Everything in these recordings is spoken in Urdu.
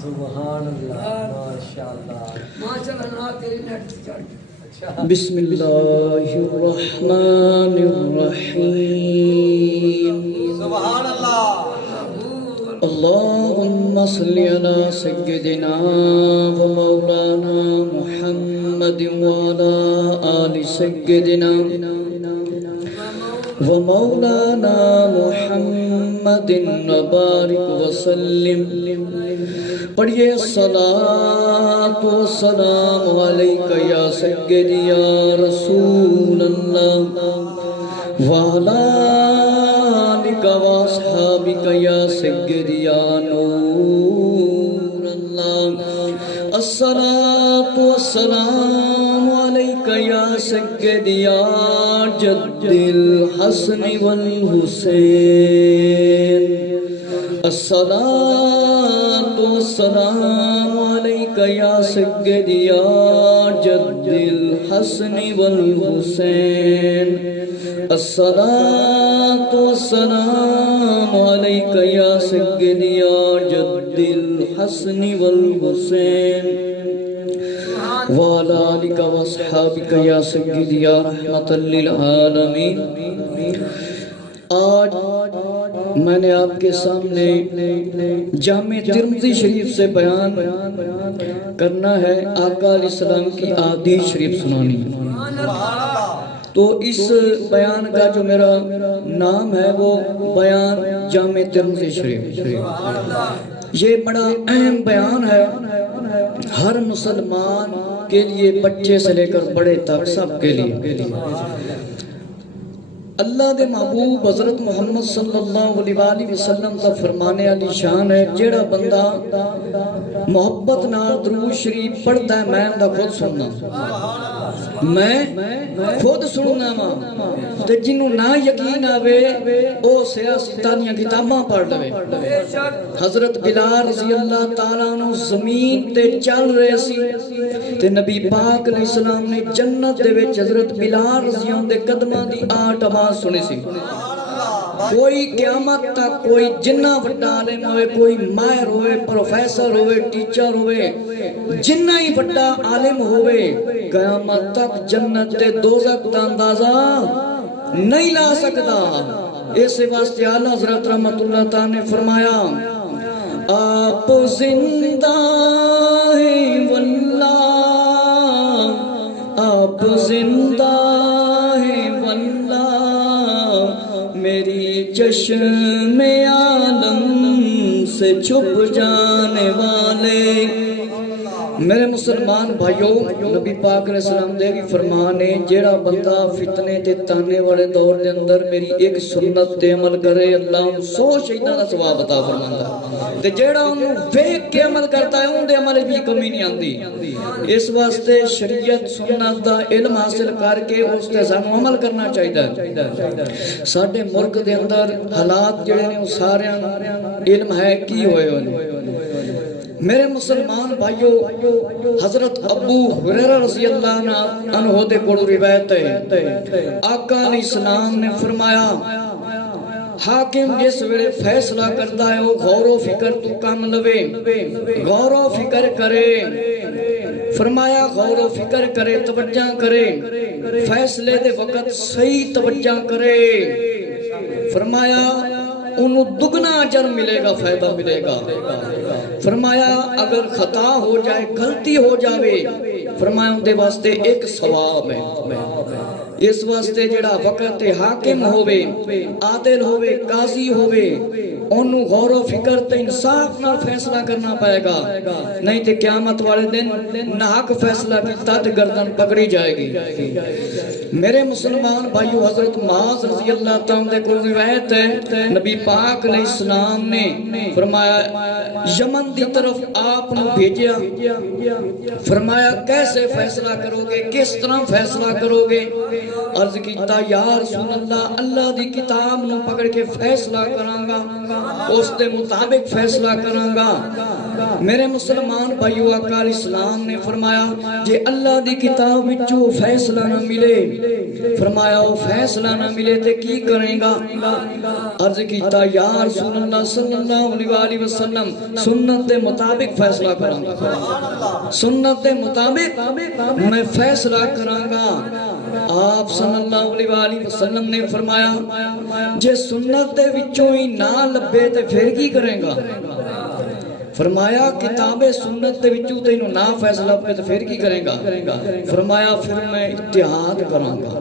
سبحان اللہ ماشاءاللہ ماشاءاللہ تیری نیٹ چڑھ بسم اللہ الرحمن الرحیم سبحان اللہ اللہم صلی علی سیدنا و مولانا محمد وعلا آل سیدنا و مولانا محمد وبارک وسلم پڑھیے الصلاۃ والسلام علیک یا سیدی یا رسول اللہ وعلی آلک واصحابک یا سیدی یا نور اللہ الصلاۃ والسلام علیک یا سیدی یا جد الحسن والحسین الصلاۃ والسلام علیک یا سیدی یا جد الحسن والحسین الصلاۃ والسلام علیک یا سیدی یا جد الحسن والحسین وعلی آلک واصحابک یا سیدی یا رحمت للعالمین۔ آج میں نے آپ کے سامنے جامع ترمذی شریف سے بیان کرنا ہے، آقا علیہ السلام کی احادیث شریف سنانی ہے۔ تو اس بیان کا جو میرا نام ہے وہ بیان جامع ترمذی شریف۔ یہ بڑا اہم بیان ہے ہر مسلمان کے لیے، بچے سے لے کر بڑے تک سب کے لیے۔ اللہ دے محبوب حضرت محمد صلی اللہ علیہ وسلم کا فرمانے علی شان ہے، جیڑا بندہ محبت نال درود شریف پڑھتا ہے میں دا خود سننا، میں خود سننا وا تے جنوں نہ یقین آوے او سیاستانیاں کتاباں پڑھ لوے۔ حضرت بلال رضی اللہ تعالیٰ عنہ زمین تے چل رہے سی تے نبی پاک علیہ السلام نے جنت دے وچ حضرت بلال رضی اللہ دے قدماں دی آٹ آواز سنی سی۔ کوئی قیامت تک کوئی جنہ وڈا عالم ہوئے، کوئی ماہر ہوئے، پروفیسر ہوئے، ٹیچر ہوئے، جنہ ہی وڈا عالم ہوئے، قیامت تک جنت تے دوزخ دا اندازہ نہیں لا سکتا۔ اس واسطے اعلیٰ حضرت رحمت اللہ تعالی نے فرمایا آپ زندہ ہیں واللہ، آپ زندہ ہیں واللہ، میری چشم عالم سے چھپ جانے والے۔ میرے مسلمان بھائیوں، نبی پاک علیہ السلام دے بھی فرمانے جیڑا بندہ فتنے تے تانے والے دور دے اندر میری ایک سنت تے عمل کرے، اللہ ان 100 شہیداں دا ثواب عطا فرماندا تے جیڑا انہوں ویکھ کے عمل کرتا ہے ان دے عمل بھی کمی نہیں آندی۔ اس واسطے شریعت سنت دا علم حاصل کر کے اس تے سانوں عمل کرنا چاہیدا ہے۔ ساڈے ملک دے اندر حالات جڑے نے سارے علم ہے کی ہوئے ہوئے۔ میرے مسلمان بھائیوں، حضرت ابو ہریرہ رضی اللہ عنہ دے کول روایت ہے، آقا علیہ السلام نے فرمایا حاکم جس ویلے فیصلہ کرتا ہے وہ غور و فکر تو کام لوے، غور و فکر کرے، فرمایا غور و فکر کرے، توجہ کرے، فیصلے دے وقت صحیح توجہ کرے، فرمایا انہوں دگنا اجر ملے گا، فائدہ ملے گا۔ فرمایا اگر خطا ہو جائے، غلطی ہو جاوے، فرمایا ان دے واسطے ایک ثواب ہے۔ اس واسطے جڑا وقت حاکم ہوئے، عادل ہوئے، قاضی ہوئے، انہوں غور و فکر تے انصاف نال فیصلہ کرنا پائے گا، نہیں تے قیامت والے دن ناحق فیصلہ کیتا تے گردن پکڑی جائے گی۔ میرے مسلمان بھائیو، حضرت معاذ رضی اللہ تعالیٰ کو روایت ہے، نبی پاک علیہ السلام نے فرمایا یمن دی طرف آپ نے بھیجیا، فرمایا کیسے فیصلہ کرو گے، کس طرح فیصلہ کرو گے؟ عرض کیتا یا رسول اللہ، اللہ دی کتاب نو پکڑ کے فیصلہ کراں گا، اس دے مطابق فیصلہ کراں گا۔ میرے مسلمان بھائیو، آقا علیہ السلام نے فرمایا جے اللہ دی کتاب وچوں فیصلہ نہ ملے فرمایا وہ فیصلہ نہ ملے تے کی کرے گا؟ عرض کیتا یا رسول اللہ صلی اللہ علیہ وآلہ وسلم سنت دے مطابق فیصلہ کراں گا، سنت دے مطابق میں فیصلہ کراں گا۔ آپ صلی اللہ علیہ وآلہ وسلم نے فرمایا جے سنت دے وچوں ہی نہ لبے تے پھر کی کرے گا؟ فرمایا کتاب سنت دے وچوں تینوں نہ فیصلہ پہ تو پھر کی کرے گا؟ فرمایا پھر میں اجتہاد کراں گا۔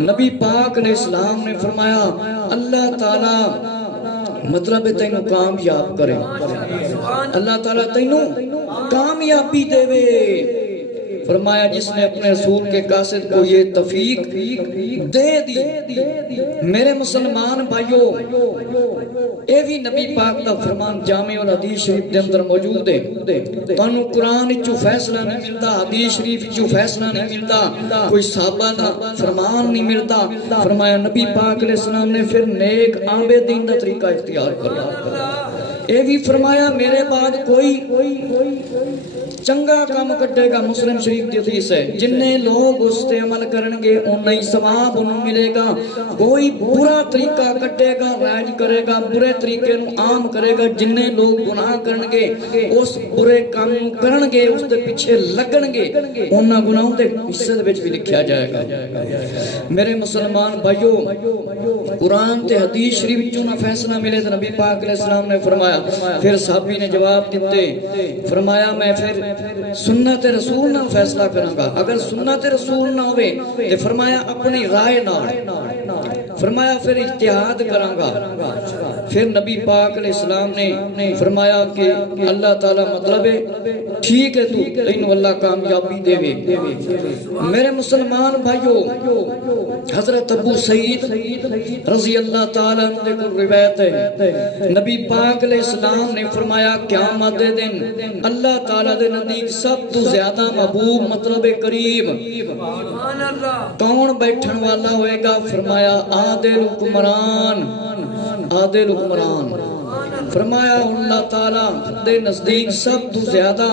نبی پاک علیہ السلام نے فرمایا اللہ تعالی مطلب تینوں کامیاب کرے، اللہ تعالی تینوں کامیابی دے وے۔ فرمایا جس نے اپنے رسول کے قاصد کو یہ توفیق دے دی۔ میرے مسلمان بھائیو اے بھی نبی پاک دا فرمان جامع الحدیث شریف دے اندر موجود ہے۔ تانوں قرآن وچوں فیصلہ نہیں ملتا، حدیث شریف وچوں فیصلہ نہیں ملتا، کوئی صحابہ دا فرمان نہیں ملتا۔ فرمایا نبی پاک علیہ السلام نے پھر نیک عابدین دا طریقہ اختیار کرا۔ اے بھی فرمایا میرے بعد کوئی چنگا کام کٹے گا، مسلم شریف کی حدیث ہے، جننے لوگ اس تے عمل کرن گے انہیں ہی ثواب انہوں ملے گا۔ کوئی برا طریقہ کٹے گا، رائج کرے گا، برے طریقے نو عام کرے گا، جننے لوگ گناہ کرن گے اس برے کام کرن گے، اس دے پیچھے لگن گے، انہاں گناہوں دے حصے دے وچ بھی لکھیا جائے گا۔ میرے مسلمان بھائیو قرآن تے حدیث شریف وچوں نہ فیصلہ ملے تو نبی پاک علیہ السلام نے فرمایا، پھر صحابی نے جواب دیتے، فرمایا میں پھر سنت رسول نہ فیصلہ کراں گا۔ اگر سنت رسول نہ ہوئے تو فرمایا اپنی رائے نال، فرمایا پھر اجتہاد کراں گا۔ پھر نبی پاک علیہ السلام نے فرمایا کہ اللہ تعالیٰ مطلب ہے ٹھیک ہے تو تینوں اللہ کامیابی دے وے۔ میرے مسلمان بھائیو حضرت ابو سعید رضی اللہ تعالیٰ عنہ کو روایت ہے، نبی پاک علیہ السلام نے فرمایا قیامت دے دن اللہ تعالیٰ دے نزدیک سب تو زیادہ محبوب مطلب قریب کون بیٹھن والا ہوئے گا؟ فرمایا عادل حکمران، عادل حکمران۔ فرمایا اللہ تعالیٰ دے نزدیک سب تو زیادہ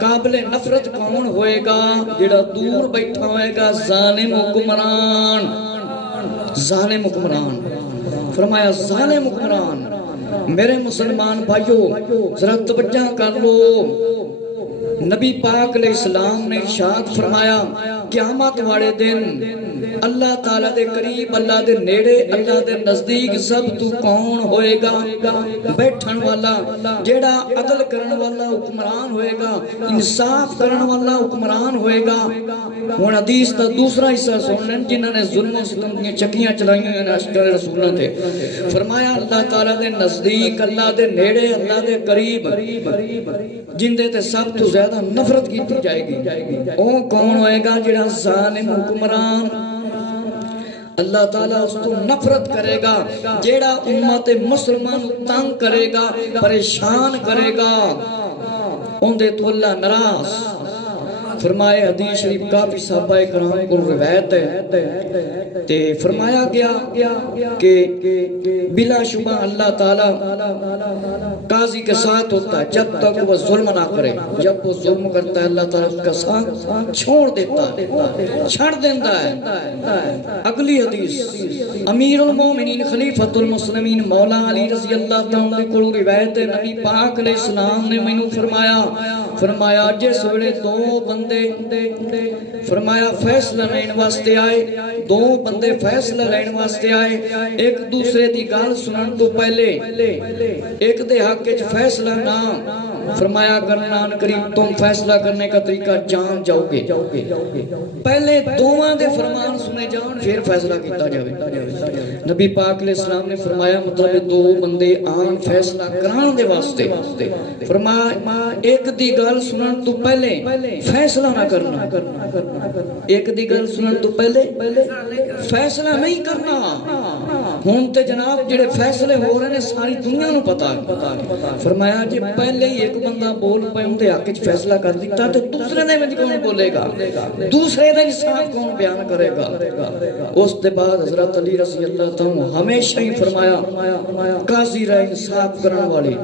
قابل نفرت کون ہوئے گا؟ جڑا دور بیٹھا ہوئے گا ظالم حکمران، ظالم حکمران۔ فرمایا ظالم حکمران۔ میرے مسلمان بھائیو ذرا توجہ کر لو، نبی پاک علیہ السلام نے ارشاد فرمایا قیامت والے دن اللہ تعالیٰ دے قریب، اللہ دے نیڑے، اللہ دے نزدیک سب تو کون ہوئے گا؟ بیٹھن والا، جیڑا عدل کرن والا حکمران ہوئے گا، انصاف کرن والا حکمران ہوئے گا۔ ہن حدیث دا دوسرا حصہ سنن جنہاں نے ظلم و ستم کی چکیاں چلائی ہیں اشکار رسولوں تے۔ فرمایا اللہ تعالیٰ دے نزدیک، اللہ دے نیڑے، اللہ دے قریب جن دے تے سب تو زیادہ نفرت کیتی جائے گی، وہ کون ہوئے گا؟ جڑا ظالم حکمران، اللہ تعالیٰ اس کو نفرت کرے گا، جیڑا امت مسلمان تنگ کرے گا، پریشان کرے گا، ان دے تو اللہ ناراض۔ فرمائے حدیث شریف کافی صحابہ کرام کو روایت ہے تے فرمایا گیا کہ بلا شبہ اللہ تعالیٰ قاضی کے ساتھ ہوتا ہے جب تک وہ ظلم نہ کرے، جب وہ ظلم کرتا ہے اللہ تعالیٰ اس کا ساتھ چھوڑ دیتا ہے، چھڑ دیتا ہے۔ اگلی حدیث امیر المومنین خلیفۃ المسلمین مولا علی رضی اللہ تعالیٰ کو روایت ہے، نبی پاک علیہ السلام نے مینوں فرمایا جس ویلے دو بندے فرمایا فیصلہ لین واسطے آئے، دو بندے فیصلہ لین واسطے آئے، ایک دوسرے دی گل سنن تو پہلے ایک دے حق وچ فیصلہ نہ فرمایا کرنا قریب تم فیصلہ کرنے کا طریقہ جان جاؤ گے، پہلے دوواں دے فرمان سنے جاؤں پھر فیصلہ کیتا جاوے۔ نبی پاک علیہ السلام نے فرمایا مطلب دو بندے آن فیصلہ کران دے واسطے، فرمایا ایک دی گل سنن تو پہلے فیصلہ نہ کرنا، ایک دی گل سنن تو پہلے فیصلہ نہیں کرنا۔ ہون تے جناب جڑے فیصلے ہو رہے ہیں ساری دنیا نو پتا ہے۔ فرمایا جی پہلے ہی ایک بندہ بول پے اون دے حق وچ فیصلہ کر دیتا تو دوسرے دے وچ کون بولے گا؟ دوسرے دا انصاف کون بیان کرے گا؟ اس دے بعد حضرت علی رضی اللہ تعالی ہمیشہ ہی فرمایا قاضی رائے انصاف کرن والے،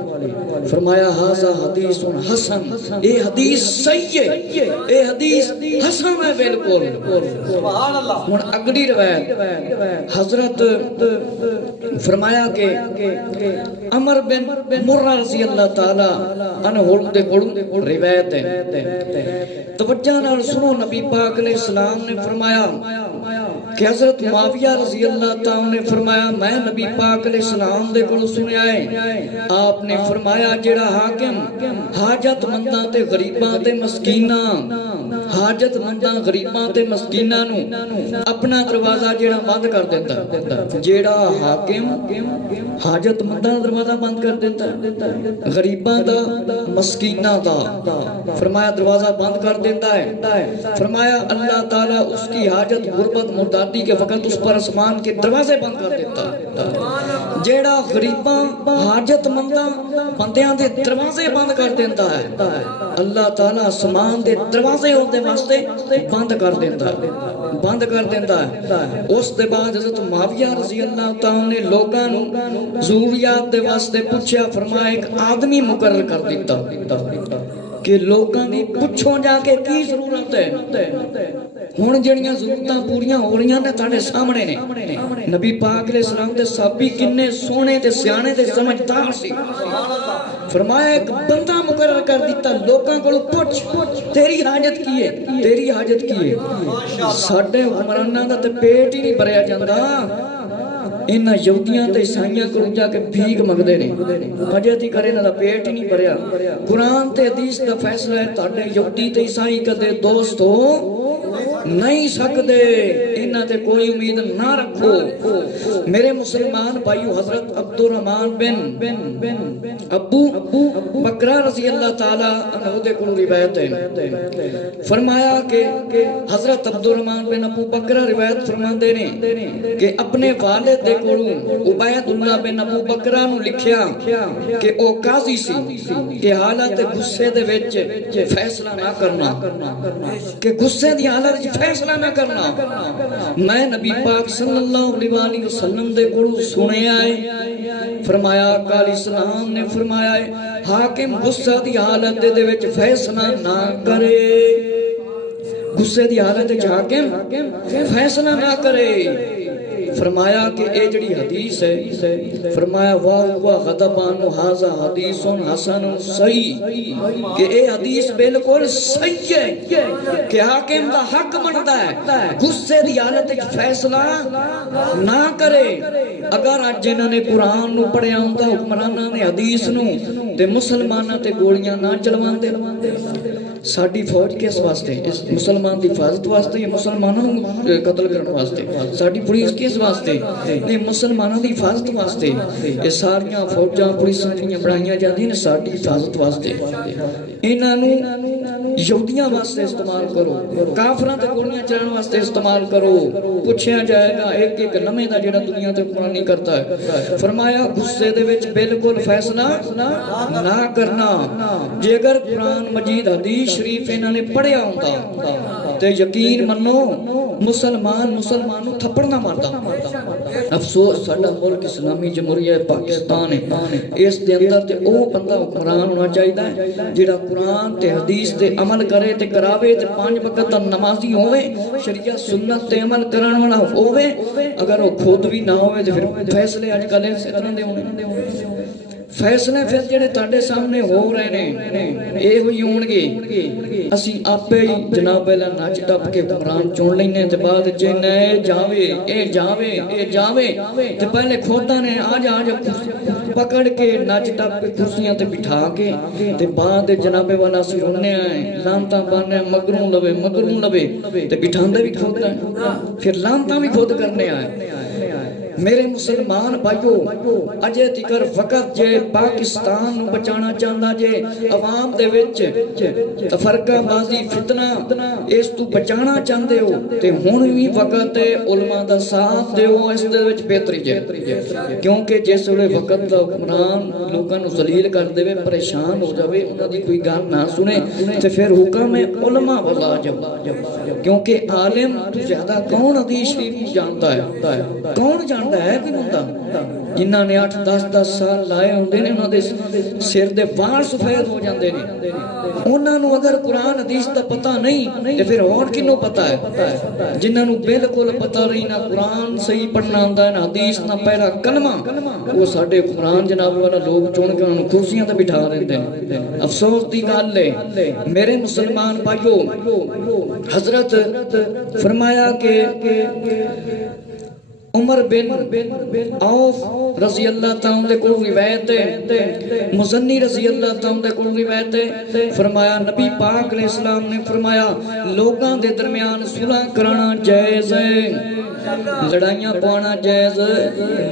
فرمایا ھذا حدیث حسن، یہ حدیث صحیح ہے، اے حدیث حسن ہے بالکل سبحان اللہ ہن اگلی روایت حضرت فرمایا کہ عمر بن مرہ رضی اللہ تعالی عنہ دے کولوں روایت ہے توجہ نال سنو نبی پاک علیہ السلام نے فرمایا کہ حضرت معاویہ رضی اللہ تعالی نے فرمایا میں نبی پاک علیہ السلام دے کولوں سنیا ہے آپ نے فرمایا جڑا حاکم حاجت منداں تے غریباں تے مسکیناں حاجت منداں غریباں تے مسکیناں نو اپنا دروازہ جڑا بند کر دیندا جڑا حاکم حاجت منداں دا دروازہ بند کر دیندا غریباں دا مسکیناں دا فرمایا دروازہ بند کر دیتا ہے فرمایا اللہ تعالیٰ اس کی حاجت غربت مردادی کے وقت اس پر آسمان کے دروازے بند کر دیتا ہے جیڑا غریباں حاجت منداں بندیاں دے دروازے بند کر دیتا ہے اللہ تعالیٰ آسمان دے دروازے ہوندے واسطے بند کر دیتا ہے اس دے بعد حضرت معاویہ رضی اللہ تعالیٰ نے لوگاں نو ضروریات دے واسطے پوچھا فرمایا ایک آدمی مقرر کر دیتا کہ لوگاں دی پوچھو جا کے کی ضرورت ہے ہن جڑیاں ضرورتاں پوریاں ہو رہیاں نے تہاڈے سامنے نے نبی پاک علیہ السلام دے صحابی کنے سونے تے سیانے تے سمجھدار سی فرمایا ایک بندہ مقرر کر دیتا لوگاں کولوں پوچھ تیری حاجت کی ہے ساڈے حکمراناں دا تے پیٹ ہی نہیں بھریا جاندا انہاں یہودیاں تے عیسائیاں کولوں جا کے بھیک منگدے نے وجہ تی کرے انہاں دا پیٹ ہی نہیں بھریا قرآن تے حدیث دا فیصلہ ہے تہاڈے یہودی تے عیسائی کدے دوست ہو نہیں سکدے انہاں تے کوئی امید نہ رکھو میرے مسلمان بھائیو حضرت عبد الرحمن بن ابو بکرہ رضی اللہ تعالی عنہ دے کول روایت ہے فرمایا کہ حضرت عبد الرحمن بن ابو بکرہ روایت فرماندے نے کہ اپنے والد دے کولوں عبید اللہ بن ابو بکرہ نو لکھیا کہ او قاضی سی کہ حالت غصے دے وچ فیصلہ نہ کرنا کہ غصے دی حالت وچ فیصلہ نہ کرنا میں نبی پاک صلی اللہ علیہ وسلم دے کولوں سنیا ہے فرمایا آقا علیہ السلام نے فرمایا ہے حاکم غصہ دی حالت دے وچ فیصلہ نہ کرے غصے دی حالت وچ حاکم فیصلہ نہ کرے فرمایا کہ اے جڑی حدیث ہے فرمایا واہ غضبان ھذا حدیث حسن صحیح کہ اے حدیث بالکل صحیح ہے کہ حاکم دا حق بندا ہے غصے دی حالت وچ فیصلہ نہ کرے اگر اج جنہاں نے قرآن نو پڑھیا ہوندا حکمراناں نے حدیث نو تے مسلماناں تے گولیاں نہ چلواندے ساڈی فوج کس واسطے اس مسلمان دی حفاظت واسطے یا مسلمانوں نو قتل کرن واسطے ساڈی پولیس کس واسطے نہیں مسلمانوں دی حفاظت واسطے یہ ساریاں فوجاں پولیساں جڑیاں بنائیاں جاندیاں نے ساڈی حفاظت واسطے انہاں نو یہودیاں واسطے استعمال کرو کافراں تے گولیاں چلانے واسطے استعمال کرو پوچھیا جائے گا ایک ایک لمحے دا جڑا دنیا تے قرآن نہیں کرتا ہے فرمایا غصے دے وچ بالکل فیصلہ نہ کرنا جے اگر قرآن مجید حدیث شریف انہاں نے پڑھیا ہوندا تے یقین منو مسلمان نوں تھپڑ نہ ماردا افسوس ساڈا ملک اسلامی جمہوریہ پاکستان ہے اس دے اندر تے او بندہ قرآن ہونا چاہیدا ہے جڑا قرآن تے حدیث تے عمل کرے تے کراوے تے 5 وقت دا نمازی ہوے شریعت سنت تے عمل کرن والا ہوے اگر وہ خود بھی نہ ہوے تے پھر فیصلے اج کل اس طرح دے ہونے فیصلے پھر جڑے تہاڈے سامنے ہو رہے نے اے ہوئی ہون گے اسی آپے ہی جناب پہلا نچ ٹپ کے حکمران چن لینے تے بعد جے نئے جاوے تے پہلے کھودا نے آ جا پکڑ کے نچ ٹپ کے کرسیاں تے بٹھا کے تے بعد جناب والا سی رونے آئے لانتاں بانے مگروں لوے تے بٹھاندے بھی خود پھر لانتاں بھی خود کرنے آئے میرے مسلمان بھائیو اجے تکر وقت جے پاکستان بچانا چاہندا جے عوام دے وچ تفرقہ بازی فتنہ اس تو بچانا چاہندے ہو تے ہن وی وقت علماء دا ساتھ دیو اس دے وچ بہتری جے کیونکہ جس ویلے وقت دا حکمران لوکاں نوں ذلیل کر دے پریشان ہو جاوے انہاں دی کوئی گل نہ سنے تے پھر حکم ہے علماء والا جب کیونکہ عالم تو زیادہ کون حدیث شریف جانتا ہے کون جانتا ہے کہ بندہ ਜਿਨ੍ਹਾਂ ਨੇ 8-10 ਸਾਲ ਲਾਏ ਹੁੰਦੇ ਨੇ ਉਹਨਾਂ ਦੇ ਸਿਰ ਦੇ ਵਾਲ ਸਫੈਦ ਹੋ ਜਾਂਦੇ ਨੇ। ਉਹਨਾਂ ਨੂੰ ਅਗਰ ਕੁਰਾਨ ਹਦੀਸ ਦਾ ਪਤਾ ਨਹੀਂ ਤੇ ਫਿਰ ਹੋਰ ਕਿਹਨੂੰ ਪਤਾ ਹੈ? ਜਿਨ੍ਹਾਂ ਨੂੰ ਬਿਲਕੁਲ ਪਤਾ ਨਹੀਂ, ਨਾ ਕੁਰਾਨ ਸਹੀ ਪੜ੍ਹਨਾ ਆਉਂਦਾ ਹੈ, ਨਾ ਹਦੀਸ, ਨਾ ਪਹਿਲਾ ਕਲਮਾ, ਉਹ ਸਾਡੇ ਕੁਰਾਨ ਜਨਾਬ ਵਾਲਾ ਲੋਕ ਚੁਣ ਕੇ ਉਹਨਾਂ ਨੂੰ ਕੁਰਸੀਆਂ ਤੇ ਬਿਠਾ ਦਿੰਦੇ ਨੇ। ਅਫਸੋਸ ਦੀ ਗੱਲ ਹੈ ਮੇਰੇ ਮੁਸਲਮਾਨ ਭਾਈਓ, حضرت فرمایا کہ عمر بن عوف رضی اللہ تعالیٰ کو روایت ہے، مزنی رضی اللہ تعالیٰ کو روایت ہے، فرمایا نبی پاک علیہ السلام نے فرمایا لوگاں دے درمیان صلح کرانا جائز ہے، لڑائیاں پوانا جائز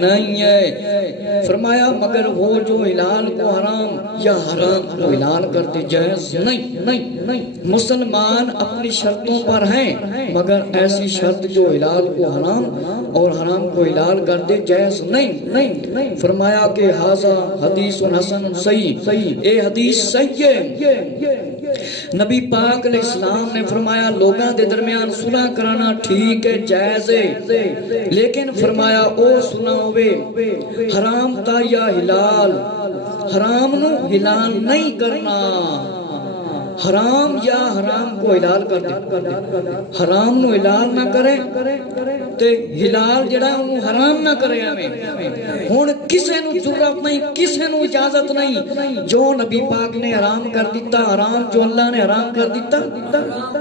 نہیں ہے، فرمایا مگر وہ جو حلال کو حرام یا حرام کو حلال کر دے جائز نہیں۔ مسلمان اپنی شرطوں پر ہیں مگر ایسی شرط جو حلال کو حرام اور حرام کو حلال کر دے جائز نہیں۔ فرمایا کہ ھذا حدیث حسن صحیح، اے حدیث صحیح ہے۔ نبی پاک علیہ السلام نے فرمایا لوگاں دے درمیان صلح کرانا ٹھیک ہے، جائز ہے، لیکن فرمایا او صلح ہوئے حرام تا یا حلال، حرام نو حلال نہیں کرنا، حرام یا حرام کو حلال کر دے، حرام نو حلال نہ کرے تے حلال جڑا انہوں حرام نہ کرے ہمیں۔ ہون کسے نو ضرورت نہیں، کسے نو اجازت نہیں، جو نبی پاک نے حرام کر دیتا حرام، جو اللہ نے حرام کر دیتا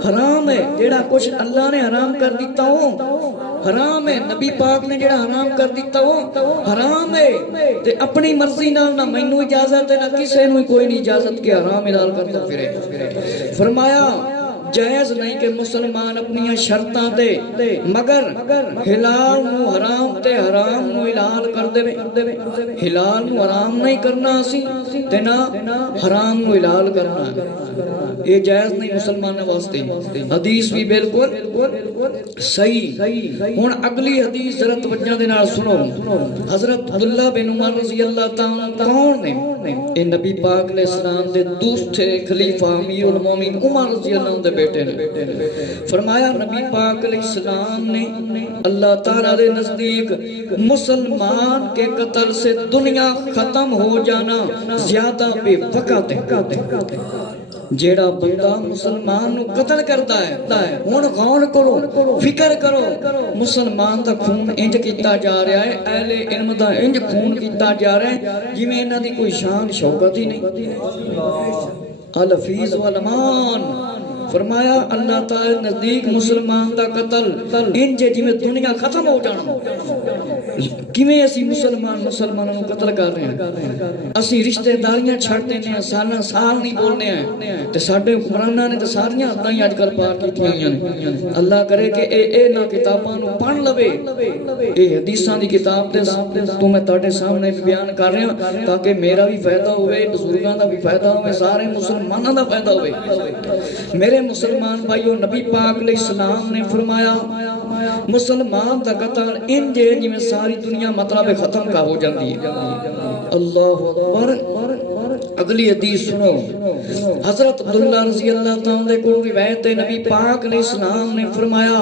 حرام ہے، جڑا کچھ اللہ نے حرام کر دیتا ہو حرام ہے، نبی پاک نے جڑا حرام کر دیتا ہو حرام ہے، تے اپنی مرضی نال نہ مینوں اجازت ہے نہ کسے نو کوئی نہیں اجازت کہ حرام حلال کرتا پھرے۔ فرمایا جائز نہیں کہ مسلمان اپنی شرطاں دے مگر حلال نو حرام تے حرام نو حلال کر دے، حلال نو حرام نہیں کرنا اسی تے نہ حرام نو حلال کرنا، یہ جائز نہیں مسلمان واسطے۔ حدیث بھی بالکل صحیح۔ ہن اگلی حدیث ذرا توجہ دے نال سنو، حضرت عبداللہ بن عمر رضی اللہ تعالیٰ کون نے؟ اے نبی پاک علیہ السلام دے دوست تھے، خلیفہ امیر المومنین عمر رضی اللہ عنہ دے بیٹے نے۔ فرمایا نبی پاک علیہ السلام نے اللہ تعالیٰ دے نزدیک مسلمان کے قتل سے دنیا ختم ہو جانا زیادہ بے وقت ہے۔ جیڑا بندہ مسلمان نو قتل کرتا ہے، ہن غور کرو، فکر کرو، مسلمان دا خون انج کیتا جا رہا ہے، اہل علم دا انج خون کیتا جا رہا ہے جویں انہاں دی کوئی شان شوکت ہی نہیں۔ الحفیظ والامان فرمایا اللہ تعالی نزدیک مسلمان دا قتل انج جویں دنیا ختم ہو جانا۔ کیویں اسی مسلمانوں کو قتل کر رہے ہیں، اسی رشتہ داریاں چھڑ دینے ہیں، سالاں سال نہیں بولنے ہیں تے ساڈے حکمراناں نے تے ساریاں حداں ہی اج کل پار کیتیاں ہوئیاں نے۔ اللہ کرے کہ اے نہ کتاباں نو پڑھ لوے، اے حدیثاں دی کتاب تے تو میں تہاڈے سامنے بیان کر رہا ہوں تاکہ میرا بھی فائدہ ہوئے، بزرگاں دا بھی فائدہ ہوئے، سارے مسلماناں دا فائدہ ہوئے۔ میرے مسلمان بھائیو، نبی پاک علیہ السلام نے فرمایا مسلمان دا قتل انج جویں ساری دنیا مطلب ختم کا ہو جاندی ہے۔ اللہ اکبر۔ اگلی حدیث سنو، حضرت عبداللہ رضی اللہ تعالیٰ کو روایت ہے، نبی پاک علیہ السلام نے فرمایا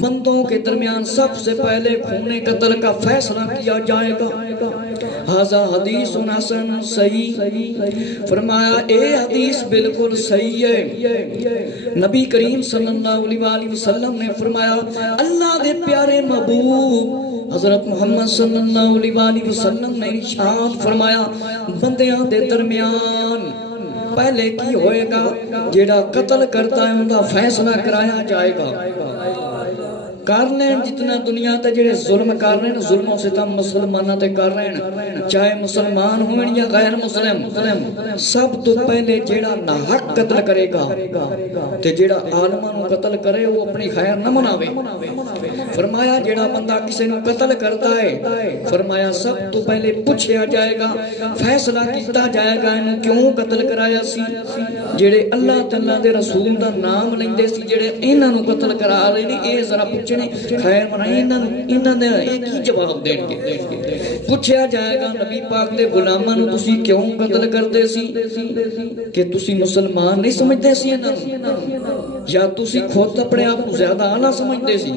بندوں کے درمیان سب سے پہلے خون قتل کا فیصلہ کیا جائے گا۔ ھذا حدیث حسن صحیح، فرمایا اے حدیث بالکل صحیح ہے۔ نبی کریم صلی اللہ علیہ وآلہ وسلم نے فرمایا اللہ دے پیارے محبوب حضرت محمد صلی اللہ علیہ وآلہ وسلم نے ارشاد فرمایا بندیاں دے درمیان پہلے کی ہوئے گا، جیڑا قتل کرتا ہے ان کا فیصلہ کرایا جائے گا۔ کر لیں جتنا دنیا تے جڑے ظلم کر رہے ہیں، ظلموں سے تم مسلمانوں تے کر رہے ہیں، چاہے مسلمان ہوں یا غیر مسلم، سب تو پہلے جیڑا ناحق قتل کرے گا تے جیڑا عالماں نو قتل کرے وہ اپنی خیر نہ مناوے۔ فرمایا جیڑا بندہ کسی نو قتل کرتا ہے، فرمایا سب تو پہلے پوچھیا جائے گا، فیصلہ کیتا جائے گا انہوں کیوں قتل کرایا سی، جیڑے اللہ تعالیٰ دے رسول دا نام لیندے سی، جیڑے انہاں نو قتل کرا رہے نے، اے ذرا پوچھنے خیر منائی انہاں نے ایک ہی جواب دین کے پوچھیا جائے گا نبی پاک دے غلاماں نو تسی کیوں قتل کردے سی کہ تسی مسلمان نہیں سمجھدے سی انہاں۔ یا تسی خود اپنے آپ کو زیادہ آلہ سمجھتے سی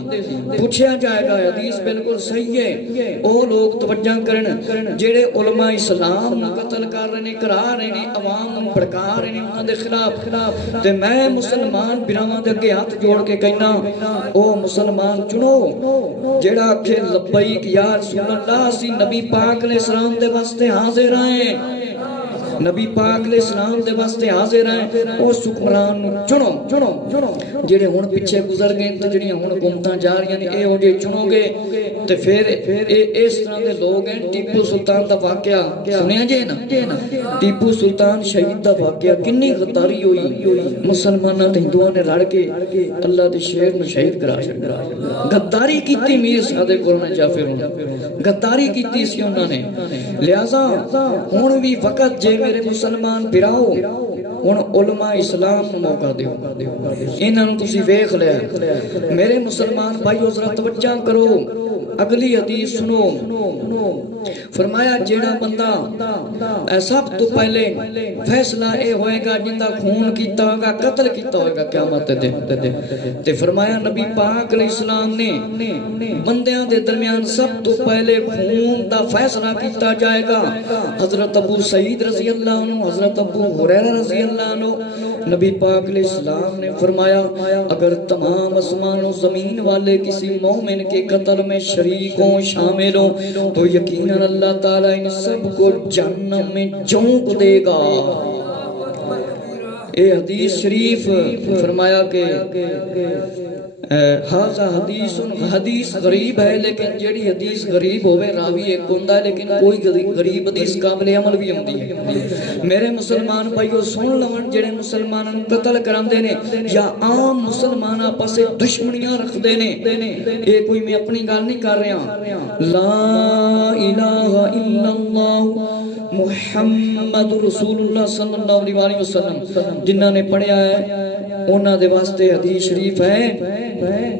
پوچھیا جائے گا حدیث بالکل صحیح ہے او لوگ توجہ کرن جڑے علماء اسلام قتل کر رہے ہیں کرا رہے ہیں عوام بھڑکا رہے ہیں انہاں دے خلاف تے میں مسلمان بھراواں دے اگے ہاتھ جوڑ کے کہنا او مسلمان چنو جڑا کہ لبیک یا رسول اللہ سی نبی پاک علیہ السلام دے واسطے حاضر ہیں نبی پاک علیہ السلام دے واسطے حاضر ہیں اس حکمران چنو جڑے ہن پیچھے گزر گئے تے جڑیاں ہن حکومتاں جا رہی ہیں اے ہو جے چنو گے تے پھر اس طرح دے لوگ ہیں ٹیپو سلطان دا واقعہ سنیا جے نا ٹیپو سلطان شہید دا واقعہ کنی غداری ہوئی مسلماناں تے ہندوؤں نے لڑ کے اللہ دے شہر نو شہید کرا چھڈیا غداری کیتی میر صادق قرآن جعفر غداری کیتی سی انہاں نے لہذا ہن بھی وقت جے میرے مسلمان بھراؤ ہن علماء اسلام نو موقع دیو انہاں نو تسی ویکھ لیا میرے مسلمان بھائیو ذرا توجہ کرو اگلی حدیث سنو فرمایا جیڑا بندہ سب تو پہلے فیصلہ اے ہوئے گا جندہ خون کیتا ہوگا قتل کیتا ہوگا قیامت دے تے فرمایا نبی پاک علیہ السلام نے بندیاں دے درمیان سب تو پہلے خون دا فیصلہ کیتا جائے گا حضرت ابو سعید رضی اللہ عنہ حضرت ابو ہریرہ رضی اللہ عنہ نبی پاک علیہ السلام نے فرمایا اگر تمام آسمان و زمین والے کسی مومن کے قتل میں شریک ہوں شامل ہوں تو یقیناً اللہ تعالیٰ ان سب کو جہنم میں جھونک دے گا اے حدیث شریف فرمایا کہ حدیث غریب ہے لیکن جیڑی حدیث غریب ہوئے راوی ایک ہوندہ ہے لیکن کوئی غریب حدیث قابل عمل بھی ہوندی ہے میرے مسلمان بھائیو سن لون جیڑے مسلمانوں قتل کران دینے یا عام مسلمانہ پسے دشمنیاں رکھ دینے اے کوئی میں اپنی گال نہیں کر رہا لا الہ الا اللہ محمد رسول اللہ صلی اللہ علیہ وسلم جنہاں نے پڑھیا ہے انہاں دے واسطے حدیث شریف ہے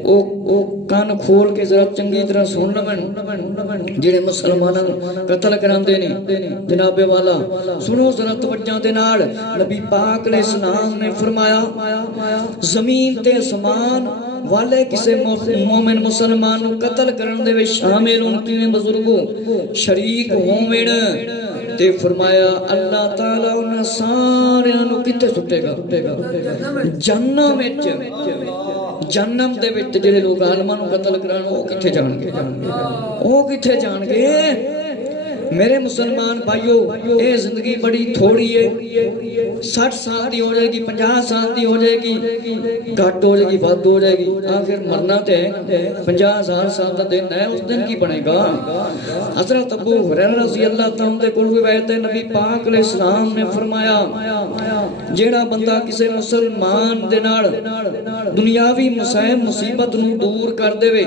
او کان کھول کے ذرا چنگی طرح سن لون جڑے مسلماناں قتل کراندے نے جناب والا سنو ذرا توجہ دے نال نبی پاک علیہ السلام نے فرمایا زمین تے آسمان والے کسے مومن مسلمان نو قتل کرن دے وچ شامل ہون کیویں بزرگوں شریک ہوویں تے فرمایا اللہ تعالیٰ انہاں سارے نو کتے سٹے گا جہنم وچ جہنم دے وچ جڑے لوگ عالماں نو قتل کران او کتے جان گے او کتے جان گے میرے مسلمان بھائیو اے زندگی بڑی تھوڑی ہے 60 سال دی ہو جائے گی 50 سال دی ہو جائے گی گھٹ ہو جائے گی بات ہو جائے گی آخر مرنا تے 50,000 سال دا دن ہے اس دن کی بنے گا حضرت ابو ہریرہ رضی اللہ تعالیٰ دے کول روایت ہے نبی پاک علیہ السلام نے فرمایا جیڑا بندہ کسے مسلمان دے نال دنیاوی مسائب مصیبت نو دور کر دے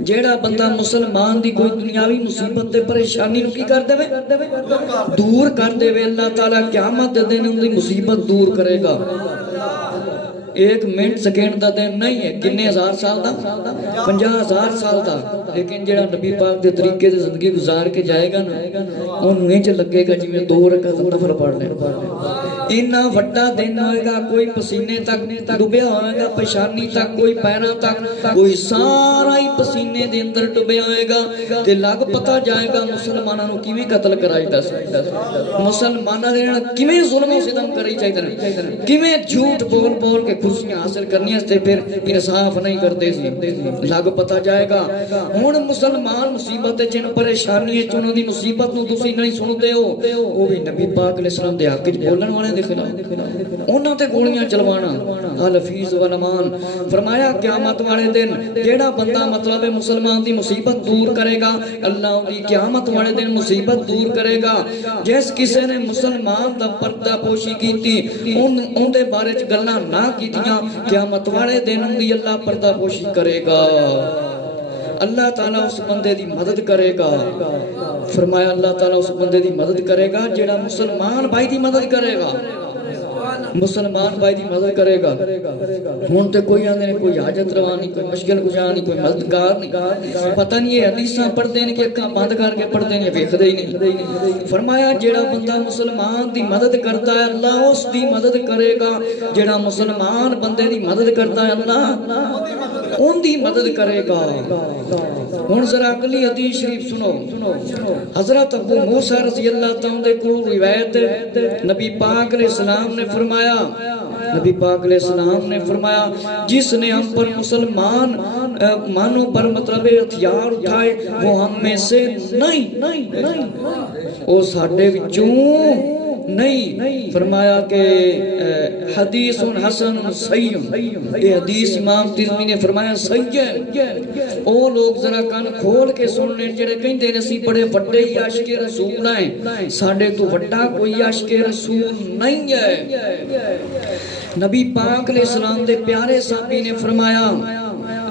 جیڑا بندہ مسلمان دی کوئی دنیاوی مصیبت تے پریشانی نو کی کر دے دور کر دے اللہ تعالیٰ قیامت دے دن ان دی مصیبت دور کرے گا ایک منٹ سیکنڈ دا دن نہیں ہے کنے ہزار سال دا 50,000 سال دا لیکن جڑا نبی پاک دے طریقے سے زندگی گزار کے جائے گا نا انہوں انچ لگے گا جی میں 2 رکعت نفل پڑھ لیں اتنا وڈا دن ہوئے گا کوئی پسینے تک ڈوبیا ہوئے گا پیشانی تک کوئی پیراں تک کوئی سارا ہی پسینے دے اندر ڈوبیا ہوئے گا تے لگ پتا جائے گا مسلمانوں نو کیویں قتل کرائی دا مسلماناں دے نال کیویں ظلم و ستم کرائی چاہیے کیویں جھوٹ بول بول کے کرسیاں حاصل کرنی ہے پھر انصاف نہیں کرتے سی لگ پتا جائے گا ہن مسلمان مصیبت جن پریشانی چنوں دی مصیبت نو تسی نہیں سنتے ہو وہ بھی نبی پاک علیہ السلام دے حق وچ بولن والے دے خلاف انہاں تے گولیاں چلوانا الفیظ والامان فرمایا قیامت والے دن جیڑا بندہ مطلب مسلمان دی مصیبت دور کرے گا اللہ دی قیامت والے دن مصیبت دور کرے گا جس کسے نے مسلمان دا پردہ پوشی کیتی ان دے بارے چ گلاں نہ کیتیاں قیامت والے دن ان دی اللہ پردہ پوشی کرے گا اللہ تعالیٰ اس بندے دی مدد کرے گا فرمایا اللہ تعالیٰ اس بندے دی مدد کرے گا جیڑا مسلمان بھائی دی مدد کرے گا مسلمان بھائی دی مدد کرے گا ہون تے کوئی آندے نے کوئی حاجت روا نہیں کوئی مشکل کشا نہیں کوئی مددگار نہیں پتہ نہیں یہ حدیثاں پڑھتے ہیں کہ اکھاں بند کر کے پڑھتے ہیں ویکھدے ہی نہیں فرمایا جیڑا بندہ مسلمان دی مدد کرتا ہے اللہ اس دی مدد کرے گا جیڑا مسلمان بندے دی مدد کرتا ہے اللہ ان دی مدد کرے گا ہن ذرا اگلی حدیث شریف سنو حضرت ابو موسیٰ رضی اللہ تعالیٰ کو روایت نبی پاک علیہ السلام نے فرمایا نبی پاک علیہ السلام نے فرمایا جس نے ہم پر مسلمان مانوں پر مطلب ہتھیار اٹھائے وہ ہم میں سے نہیں وہ ساڈے وچوں نہیں فرمایا کہ حدیث حسن صحیح یہ حدیث امام ترمذی نے فرمایا صحیح ہے او لوگ ذرا کان کھول کے سن لیں جڑے کہندے نے اسی بڑے وڈے عاشق رسول ہیں ساڈے تو وڈا کوئی عاشق رسول نہیں ہے نبی پاک علیہ السلام دے پیارے صحابی نے فرمایا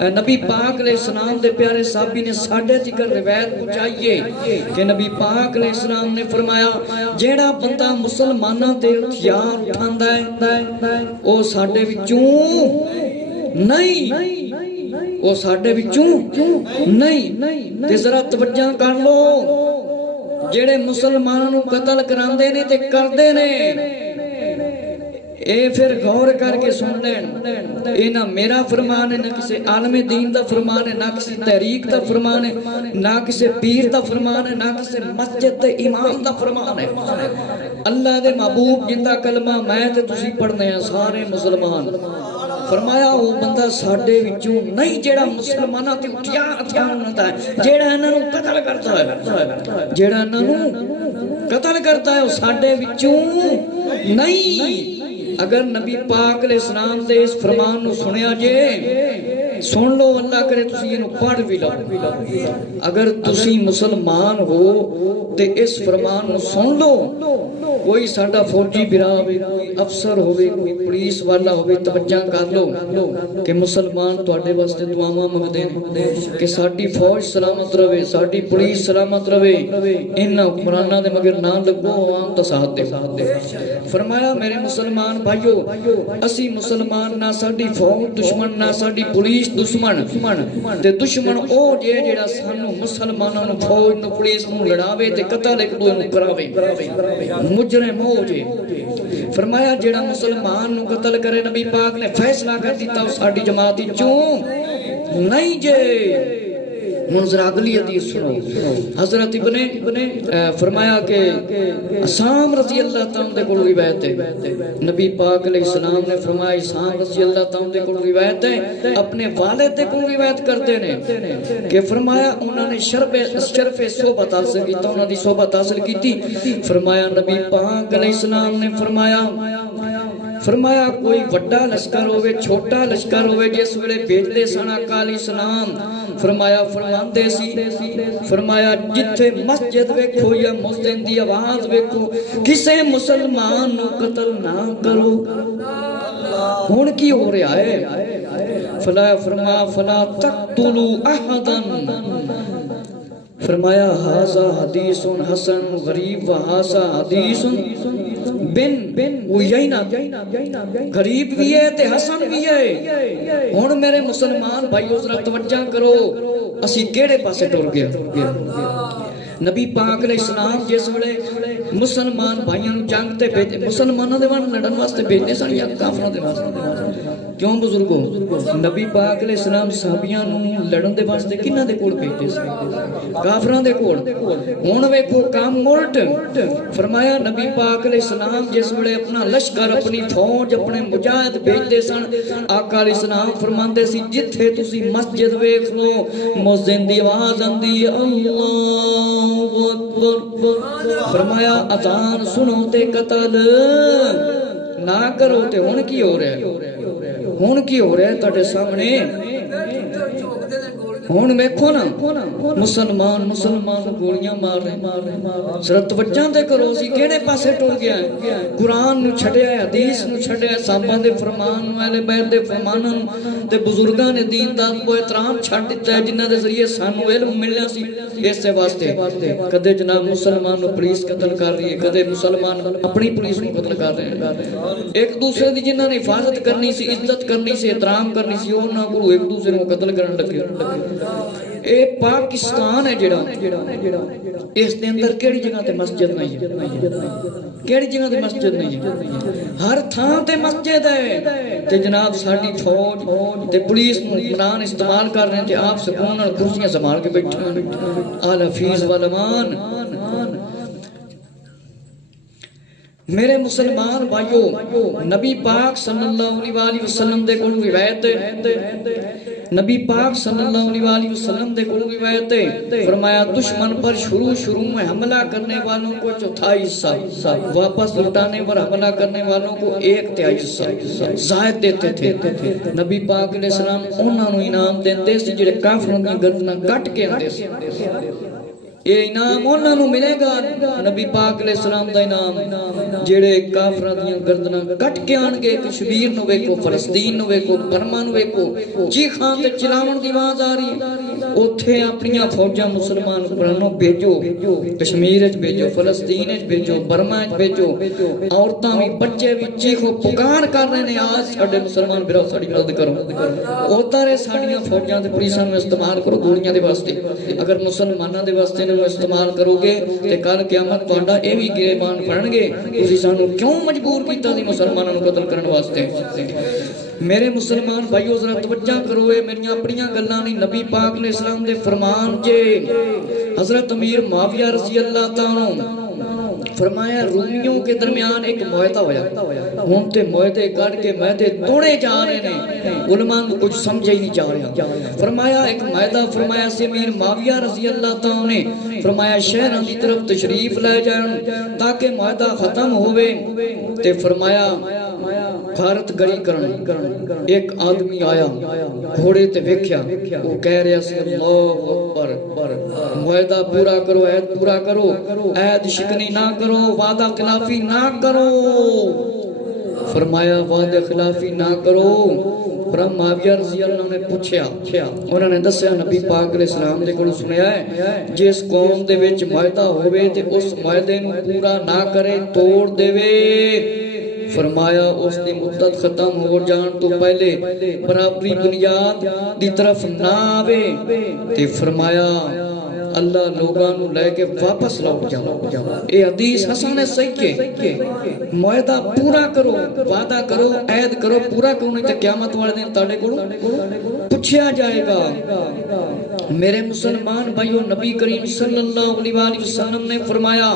نبی پاک علیہ السلام دے پیارے صحابی نے ساڈے تکر روایت پہنچائیے کہ نبی پاک علیہ السلام نے فرمایا جیڑا بندہ مسلماناں تے ہتھیار اٹھاندا ہے او ساڈے وچوں نہیں او ساڈے وچوں نہیں تے ذرا توجہ کر لو جیڑے مسلماناں نوں قتل کراندے نے تے کردے نے اے پھر غور کر کے سن لین اے نہ میرا فرمان ہے نہ کسی عالم دین دا فرمان ہے نہ کسی تحریک دا فرمان ہے نہ کسی پیر دا فرمان ہے نہ کسی مسجد دے امام دا فرمان ہے اللہ دے محبوب جندا کلمہ میں تے تسی پڑھنے ہیں سارے مسلمان فرمایا وہ بندہ ساڈے وچوں نہیں جیڑا مسلماناں تے ہتھیار ہوتا ہے جیڑا انہاں نوں قتل کرتا ہے جیڑا انہاں نوں قتل کرتا ہے وہ ساڈے وچوں نہیں اگر نبی پاک علیہ السلام دے اس فرمان نو سنیا جے سن لو اللہ کرے تسی یہ نو پڑھ بھی لو اگر تسی مسلمان ہو تے اس فرمان نو سن لو کوئی ساڈا فوجی برا ہوئے کوئی افسر ہوئے کوئی پولیس والا ہوئے توجہ کر لو کہ مسلمان تواڈے واسطے دعاواں منگدے نے کہ ساڈی فوج سلامت رہے ساڈی پولیس سلامت رہے انہاں حکمراناں دے مگر نہ لگو عوام دا ساتھ دے فرمایا میرے مسلمان بھائیو اسی مسلمان نہ ساڈی فوج دشمن نہ ساڈی پولیس دشمن تے دشمن او جیڑا سانو مسلماناں نو فوج نو پولیس نو لڑاوے تے قتل ایک دوے نو کراوے مجرم ہو جے فرمایا جیڑا مسلمان نو قتل کرے نبی پاک نے فیصلہ کر دیتا اس ساڈی جماعت وچوں نہیں جے منظر اگلی حدیث سنو حضرت ابن فرمایا کہ اسام رضی اللہ تعالیٰ کو روایت ہے نبی پاک علیہ السلام نے فرمایا اسام رضی اللہ تعالیٰ کو روایت ہے اپنے والد کو روایت کرتے ہیں کہ فرمایا انہوں نے شرف صحبت حاصل کی انہوں نے صحبت حاصل کی تھی فرمایا نبی پاک علیہ السلام نے فرمایا کوئی وڈا لشکر ہوئے چھوٹا لشکر ہوئے جس ویلے بھیجدے سن آقا علیہ السلام فرمایا فرماندے سی فرمایا جتھے مسجد ویکھو یا مؤذن دی آواز ویکھو کسے مسلمان نو قتل نہ کرو ہن کی ہو رہا ہے فلا تقتلوا احدا فرمایا ہذا حدیث حسن غریب و ہذا حدیث بن وینا غریب بھی ہے تے حسن بھی ہے ہن میرے مسلمان بھائیو ذرا توجہ کرو اسی کیڑے پاسے ٹر گئے نبی پاک علیہ السلام جس ویلے مسلمان بھائیاں نوں جنگ تے بھیجے مسلماناں دے وان لڑن واسطے بھیجے سن یا کافراں دے واسطے کیوں بزرگو نبی پاک علیہ السلام صحابیاں نوں لڑن دے واسطے کنا دے کول بھیجے سن کافراں دے کول ہن ویکھو کام الٹ فرمایا نبی پاک علیہ السلام جس ویلے اپنا لشکر اپنی فوج اپنے مجاہد بھیجدے سن آقا علیہ السلام فرماندے سی جتھے تسی مسجد ویکھ لو مؤذن دی آواز آندی اللہ اکبر فرمایا اذان سنو تے قتل نہ کرو تے ہن کی ہو رہا ہے تہاڈے سامنے ہن ویکھو نا مسلمان گولیاں مار رہے ذرا توجہ تے کرو اسی کیڑے پاسے ٹر گیا ہے قرآن نو چھڈیا ہے حدیث نو چھڈیا ہے صحابہ دے فرمان نو اہل بیت دے فرماناں نو تے بزرگاں نے دین دا کو احترام چھڈ دتا ہے جنہاں دے ذریعے سانو علم ملیا سی اس واسطے کدے جناب مسلمان نو پولیس قتل کر رہی ہے، کدے مسلمان اپنی پولیس نو قتل کر رہے ہیں۔ ایک دوسرے دی جنہاں نے حفاظت کرنی سی، عزت کرنی سی، احترام کرنی سی، انہاں کو ایک دوسرے کو قتل کرن لگے۔ اے پاکستان ہے جڑا، اس دے اندر کیڑی جگہ تے مسجد نہیں ہے؟ کیڑی جگہ تے مسجد نہیں ہے؟ ہر تھان تے مسجد ہے تے جناب ساڈی فوج تے پولیس عمران استعمال کر رہے ہیں تے آپ سکون اور کرسیاں سنبھال کے بیٹھے ہیں۔ آل حفیظ والامان، میرے مسلمان بھائیو، نبی پاک صلی اللہ علیہ وآلہ وسلم دے کول روایت ہے، نبی پاک صلی اللہ علیہ وآلہ وسلم دے کول روایت ہے، فرمایا دشمن پر شروع میں حملہ کرنے والوں کو 4 حصہ، واپس لٹانے پر حملہ کرنے والوں کو 1/3 حصہ زائد دیتے تھے۔ نبی پاک علیہ السلام انہاں نوں انعام دیندے سی جڑے کافراں دی گردناں کٹ کے آندے سی۔ یہ انعام انہاں نوں ملے گا، نبی پاک علیہ السلام دا انعام جڑے کافراں دیاں گردناں کٹ کے آن گے۔ کشمیر نو ویکھو، فلسطین نو ویکھو، برما نو ویکھو، چیخاں تے چلاون دی آواز آ رہی ہے، اوتھے اپنیاں فوجاں مسلمان پرانوں بھیجو، کشمیر وچ بھیجو، فلسطین وچ بھیجو، برما وچ بھیجو، عورتاں وی بچے وی چیخو پکار کر رہے نے، آج ساڈے مسلمان بھراؤ ساڈی مدد کرو۔ اوتارے ساڈیاں فوجاں تے پولیساں نوں استعمال کرو گولیاں دے واسطے، اگر مسلماناں دے واسطے استعمال کرو گے تے کل قیامت تہاڈا اے وی گریبان پھڑن گے، تسی سانوں کیوں مجبور کیتا سی مسلماناں نوں قتل کرن واسطے؟ میرے مسلمان بھائیو ذرا توجہ کرو، اے میریاں اپنیاں گلاں نہیں، نبی پاک علیہ السلام دے فرمان جے۔ حضرت امیر معاویہ رضی اللہ تعالیٰ عنہ فرمایا رومیوں کے درمیان ایک معاہدہ ہویا، ہن تے معاہدے کر کے معاہدے توڑے جا رہے ہیں، علماء کو کچھ سمجھے ہی نہیں جا رہا۔ فرمایا ایک معاہدہ، فرمایا سے امیر معاویہ رضی اللہ تعالیٰ نے فرمایا شہراں دی طرف تشریف لے جان تاکہ معاہدہ ختم ہوئے، تے فرمایا بھارت گڑی کرن۔ ایک آدمی آیا گھوڑے تے ویکھیا، وہ کہہ رہا سی اللہ اکبر، معاہدہ پورا کرو، عہد پورا کرو، عہد شکنی نہ کرو، وعدہ خلافی نہ کرو۔ فرمایا وعدہ خلافی نہ کرو۔ فرم معاویہ رضی اللہ نے پوچھیا، انہوں نے دسیا نبی پاک علیہ السلام دے کولوں سنیا ہے جس قوم دے وچ معاہدہ ہوئے تے اس معاہدے نوں پورا نہ کرے توڑ دے وے، فرمایا اس دی مدت ختم ہو جان تو پہلے برابری بنیاد دی طرف نہ آوے، تے فرمایا اللہ لوگاں نو لے کے واپس لوٹ جاؤ۔ اے حدیث حسن ہے، صحیح ہے، معاہدہ پورا کرو، وعدہ کرو، عہد کرو، پورا کرو، نہیں تے قیامت والے دن تاڑے کولوں پوچھیا جائے گا۔ میرے مسلمان بھائیو، نبی کریم صلی اللہ علیہ وآلہ وسلم نے فرمایا،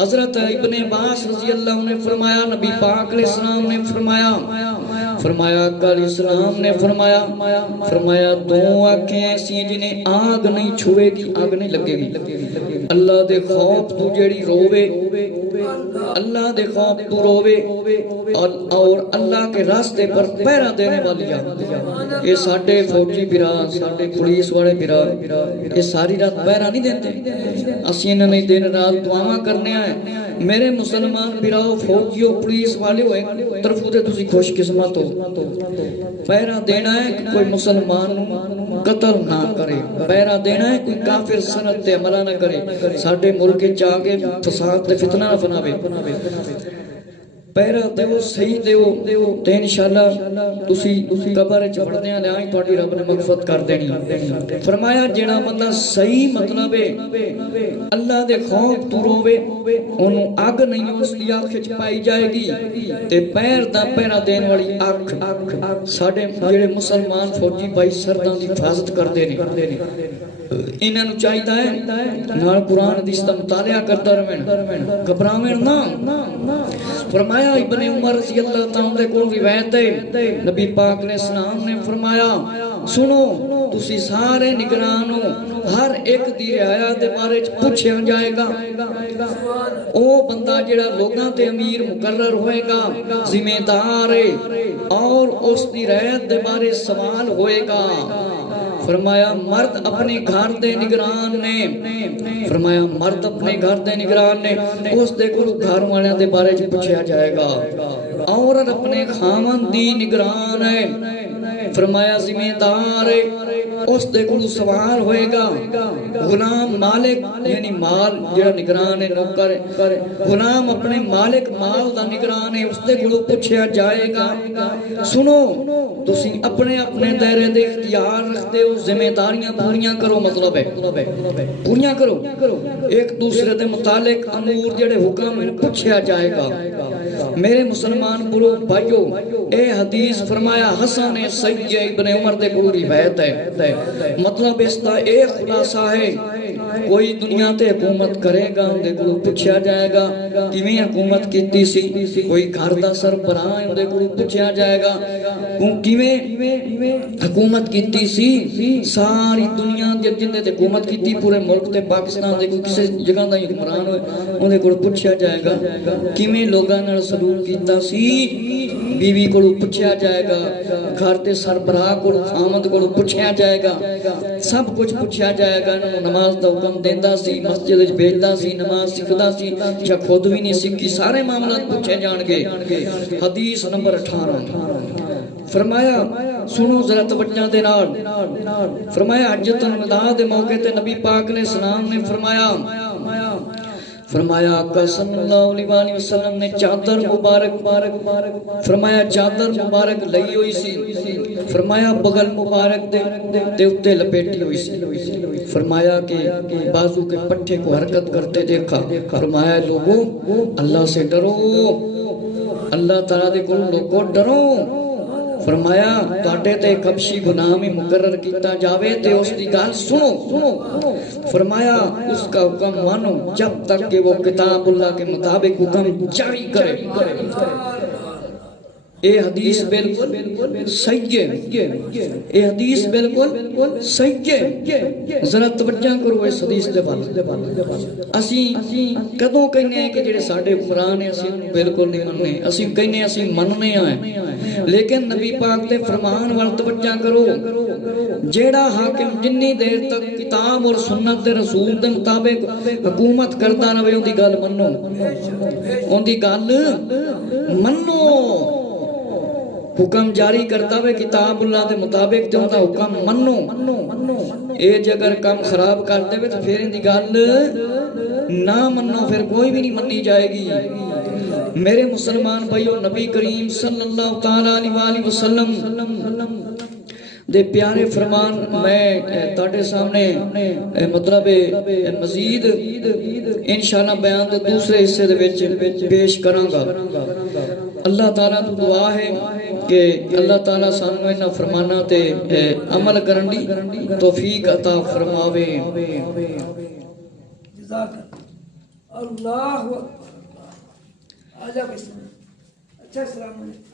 حضرت ابن عباس رضی اللہ عنہ نے فرمایا، نبی پاک علیہ السلام نے فرمایا آقا علیہ السلام نے فرمایا دو آنکھیں ایسی ہیں جنہیں آگ نہیں چھوئے گی، آگ نہیں لگے گی۔ اللہ دے خوف تو جیڑی روے، اللہ دے خوف تو روے، اور اللہ کے راستے پر پہرا دینے والی آگ۔ یہ ساڑھے فوجی بھرا، ساڑھے پولیس والے بھرا، یہ ساری رات پہرا نہیں دیتے، اسی انہیں نہیں دن رات دعاواں کرنے آئے۔ میرے مسلمان بھراؤ، فوجیوں، پولیس والے ہوئے طرف ہوتے تسی خوش قسمت ہو، پہرا دینا ہے کہ کوئی مسلمان قتل نہ کرے، پہرا دینا ہے کوئی کافر سنت تے عملہ نہ کرے، ساڑھے ملک چاہے فساد تے فتنہ نہ بناوے۔ پہرا دیو، صحیح دیو، تے انشاءاللہ تسی قبر چڑھدیاں لے آئیں تواڈی رب نے مغفرت کر دینی۔ فرمایا جڑا بندہ صحیح مطلب ہے اللہ دے خوف تو روے، انہوں اگ نہیں اس دی آنکھ وچ پائی جائے گی، تے پیر دا پہرا دین والی آنکھ۔ ساڈے جڑے مسلمان فوجی بھائی سرداں دی حفاظت کردے نے، انہاں نوں چاہیدا ہے نال قرآن حدیث دا مطالعہ کردا رہن، گھبراویں نہ۔ فرمایا ابن عمر رضی اللہ تعالیٰ دے کول روایت ہے، نبی پاک علیہ السلام نے فرمایا سنو تسی سارے نگران ہو، ہر ایک دی رعایا دے بارے پوچھیا جائے گا، او بندہ جڑا لوگاں تے امیر مقرر ہوئے گا ذمہ دار ہے، اور اس دی رعایت دے بارے سوال ہوئے گا۔ فرمایا مرد اپنے گھر دے نگران نے، فرمایا مرد اپنے گھر دے نگران نے، اس دے کولوں گھر والوں دے بارے پوچھیا جائے گا۔ عورت اپنے خاوند دی نگران ہے، فرمایا ذمہ دار اس دے کولوں سوال ہوئے گا، غلام مالک یعنی مال جڑا نگران ہے نوکر ہے، غلام اپنے مالک مال دا نگران ہے، اس دے کولوں پوچھا جائے گا سنو تسی اپنے اپنے دائرے دے اختیار رکھتے ہو، ذمہ داریاں پوریاں کرو، مطلب ہے پوریاں کرو، ایک دوسرے دے متعلق امور جڑے حکم میں پوچھا جائے گا۔ میرے مسلمان برو بھائیو، اے حدیث فرمایا حسن سید ابن عمر دے کولوں روایت ہے، مطلب اس دا ایک خلاصہ ہے کوئی دنیا تے حکومت کرے گا اندے کولوں پوچھا جائے گا کیویں حکومت کیتی سی، کوئی گھر دا سربراہ اندے کولوں پوچھا جائے گا کیویں حکومت کیتی سی، ساری دنیا دے جندے تے حکومت کیتی پورے ملک تے پاکستان دے کوئی کسے جگہ دا حکمران ہوئے اندے کولوں پوچھا جائے گا کیویں لوگاں نال سلوک کیتا سی، بیوی کولوں پوچھا جائے گا، گھر تے سربراہ کولوں خامد کولوں پوچھا جائے گا، سب کچھ پوچھا جائے گا، نماز دا حکم دیندا سی، مسجد وچ بھیجدا سی، نماز سکھدا سی یا خود بھی نہیں سکھی، سارے معاملات پوچھے جان گے۔ حدیث نمبر 18 فرمایا سنو ذرا توجہ دے نال، فرمایا حجۃ الوداع دے موقع تے نبی پاک علیہ السلام نے فرمایا آقا صلی اللہ علیہ وسلم نے چادر مبارک فرمایا چادر مبارک لئی ہوئی سی، فرمایا بغل مبارک دے اتے لپیٹی ہوئی سی، فرمایا کہ بازو کے پٹھے کو حرکت کرتے دیکھا، فرمایا لوگوں اللہ سے ڈرو، اللہ تعالیٰ دے کول لوگوں ڈرو، فرمایا تاٹے تے کبشی گناہ میں مقرر کیتا جاوے تے اس دی گال سنو، فرمایا اس کا حکم مانو جب تک کہ وہ کتاب اللہ کے مطابق حکم جاری کرے۔ اے حدیث بالکل صحیح ہے، اے حدیث بالکل صحیح ہے، ذرا توجہ کرو اس حدیث دے بارے۔ اسی کدوں کہنے ہیں کہ جڑے ساڈے قرآن ہیں اسی بالکل نہیں مننے، اسی کہنے ہیں اسی مننے ہیں، لیکن نبی پاک دے فرمان وال توجہ کرو، جیڑا حاکم جنی دیر تک کتاب اور سنت دے رسول دے مطابق حکومت کرتا رہے ان دی گل منو، ان دی گل منو، حکم جاری کرتا ہوئے کتاب اللہ دے مطابق تے انہاں حکم منو، اے جگر کام خراب کر دے تو پھر ان دی گل نہ منو، پھر کوئی بھی نہیں منی جائے گی۔ میرے مسلمان بھائیو، نبی کریم صلی اللہ تعالیٰ علیہ وسلم دے پیارے فرمان میں تاڑے سامنے مطلب مزید انشاءاللہ بیان دے دوسرے حصے دے وچ پیش کراں گا۔ اللہ تعالیٰ تو دعا ہے کہ اللہ تعالیٰ سانو انہاں فرمانا تے عمل کرن دی توفیق عطا فرماوے۔ جزاک اللہ آجا بسم اللہ، اچھا السلام علیکم۔